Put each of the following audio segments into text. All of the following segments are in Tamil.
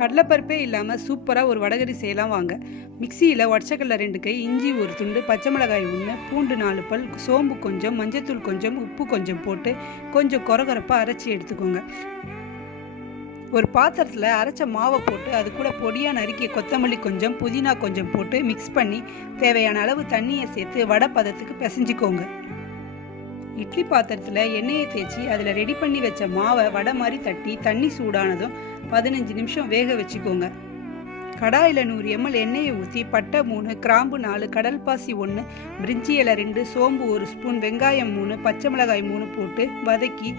கடலைப்பருப்பே இல்லாமல் சூப்பராக ஒரு வடகரி செய்யலாம் வாங்க. மிக்சியில் உடச்சக்கடலை 2 கை, இஞ்சி 1 துண்டு, பச்சை மிளகாய் 1, பூண்டு 4 பல், சோம்பு கொஞ்சம், மஞ்சத்தூள் கொஞ்சம், உப்பு கொஞ்சம் போட்டு கொஞ்சம் கொரகொரப்பாக அரைச்சி எடுத்துக்கோங்க. ஒரு பாத்திரத்தில் அரைச்ச மாவை போட்டு அது கூட பொடியாக நறுக்கிய கொத்தமல்லி கொஞ்சம், புதினா கொஞ்சம் போட்டு மிக்ஸ் பண்ணி தேவையான அளவு தண்ணியை சேர்த்து வடை பதத்துக்கு பிசைஞ்சிக்கோங்க. இட்லி பாத்திரத்தில் எண்ணெயை தேய்ச்சி அதில் ரெடி பண்ணி வச்ச மாவை வடை மாதிரி தட்டி தண்ணி சூடானதும் 15 நிமிஷம் வேக வச்சுக்கோங்க. கடாயில் 100 ml எண்ணெயை ஊற்றி பட்டை 3, கிராம்பு 4, கடல்பாசி 1, பிரிஞ்சி இலை 2, சோம்பு 1 ஸ்பூன், வெங்காயம் 3, பச்சை மிளகாய் 3 போட்டு வதக்கி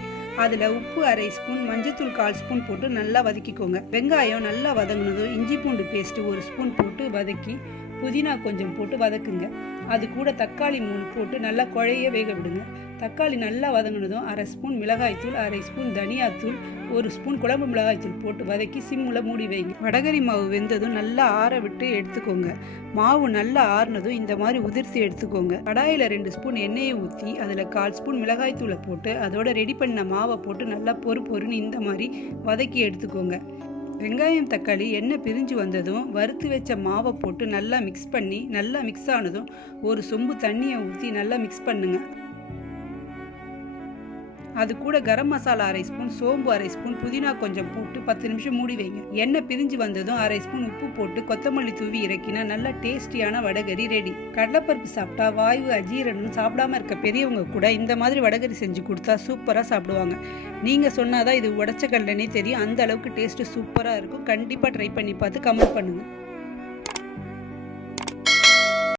அதில் உப்பு 1/2 ஸ்பூன், மஞ்சத்தூள் 1/4 ஸ்பூன் போட்டு நல்லா வதக்கிக்கோங்க. வெங்காயம் நல்லா வதங்கினதும் இஞ்சி பூண்டு பேஸ்ட்டு 1 ஸ்பூன் போட்டு வதக்கி புதினா கொஞ்சம் போட்டு வதக்குங்க. அது கூட தக்காளி 3 போட்டு நல்லா குழைய வேக விடுங்க. தக்காளி நல்லா வதங்கினதும் 1/2 ஸ்பூன் மிளகாய்த்தூள், 1/2 ஸ்பூன் தனியாத்தூள், 1 ஸ்பூன் குழம்பு மிளகாய்த்தூள் போட்டு வதக்கி சிம்மில் மூடி வைங்க. வடகரி மாவு வெந்ததும் நல்லா ஆற விட்டு எடுத்துக்கோங்க. மாவு நல்லா ஆறுனதும் இந்த மாதிரி உதிர்த்து எடுத்துக்கோங்க. கடாயில் 2 ஸ்பூன் எண்ணெயை ஊற்றி அதில் 1/4 ஸ்பூன் மிளகாய்த்தூளை போட்டு அதோட ரெடி பண்ண மாவை போட்டு நல்லா பொறுன்னு இந்த மாதிரி வதக்கி எடுத்துக்கோங்க. வெங்காயம் தக்காளி எண்ணெய் பிரிஞ்சு வந்ததும் வறுத்து வச்ச மாவை போட்டு நல்லா மிக்ஸ் பண்ணி நல்லா மிக்ஸ் ஆனதும் 1 சொம்பு தண்ணியை ஊற்றி நல்லா மிக்ஸ் பண்ணுங்க. அது கூட கரம் மசாலா 1/2 ஸ்பூன், சோம்பு 1/2 ஸ்பூன், புதினா கொஞ்சம் போட்டு 10 நிமிஷம் மூடி வைங்க. எண்ணெய் பிரிஞ்சு வந்ததும் 1/2 ஸ்பூன் உப்பு போட்டு கொத்தமல்லி தூவி இறக்கினா நல்லா டேஸ்டியான வடகரி ரெடி. கடலைப்பருப்பு சாப்பிட்டா வாயு அஜீரணம் சாப்பிடாம இருக்க பெரியவங்க கூட இந்த மாதிரி வடகரி செஞ்சு கொடுத்தா சூப்பராக சாப்பிடுவாங்க. நீங்கள் சொன்னாதான் இது உடச்ச கடலைனே தெரியும். அந்த அளவுக்கு டேஸ்ட்டு சூப்பராக இருக்கும். கண்டிப்பாக ட்ரை பண்ணி பார்த்து கமெண்ட் பண்ணுங்கள்.